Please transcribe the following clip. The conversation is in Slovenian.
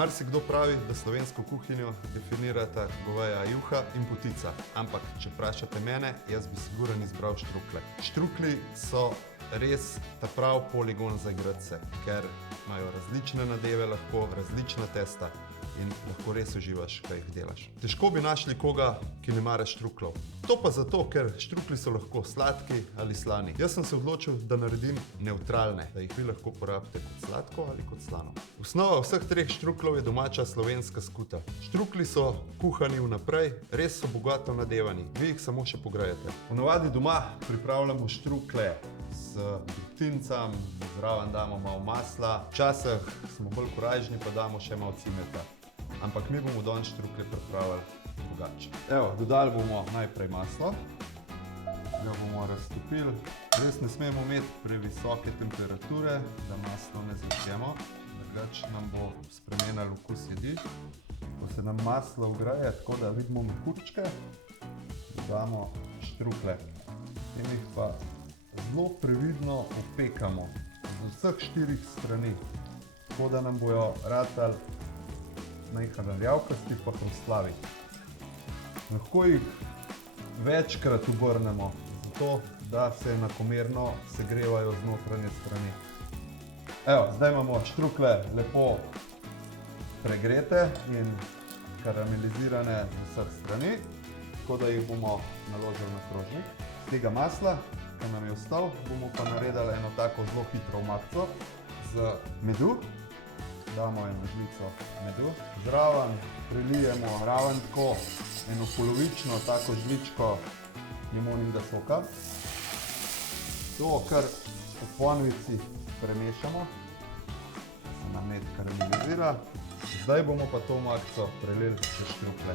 Marsikdo pravi, da slovensko kuhinjo definirata goveja juha in potica. Ampak, če vprašate mene, jaz bi siguren izbral štruklje. Štruklji so res ta prav poligon za igrati se, ker imajo različne nadeve, lahko različna testa in lahko res uživaš, kaj jih delaš. Težko bi našli koga, ki ne mara štrukljev. To pa zato, ker štruklji so lahko sladki ali slani. Jaz sem se odločil, da naredim nevtralne, da jih vi lahko porabite kot sladko ali kot slano. Osnova vseh treh štrukljev je domača slovenska skuta. Štruklji so kuhani vnaprej, res so bogato nadevani, vi jih samo še pogrejete. Ponavadi doma pripravljamo štruklje z drobtincem, zraven damo malo masla, včasih smo bolj korajžni, pa damo še malo cimeta. Ampak mi bomo danes štruklje pripravili drugače. Evo, dodali bomo najprej maslo, ga bomo raztopili. Res ne smemo imeti previsoke temperature, da maslo ne zaužijemo, drugače nam bo spremenilo okus jedi. Ko se nam maslo vgreje, tako da vidimo mehurčke, dodamo štruklje. In jih pa zelo previdno opekamo z vseh 4 strani, tako da nam bojo ratali najbolj rjavkasti pa hrustlavi. Lahko jih večkrat obrnemo, zato da se enakomerno segrevajo z notranje strani. Evo, zdaj imamo štruklje lepo pregrete in karamelizirane z vseh strani, tako da jih bomo naložili na krožnik. Z tega masla, ki nam je ostal, bomo pa naredili eno tako zelo hitro omakico z medu. Damo eno žlico medu, zraven prilijemo ravno tako eno polovično tako žličko limoninega soka. To kar v ponvici premešamo, da se nam med karamelizira. Zdaj bomo pa to omakico prelili čez štruklje.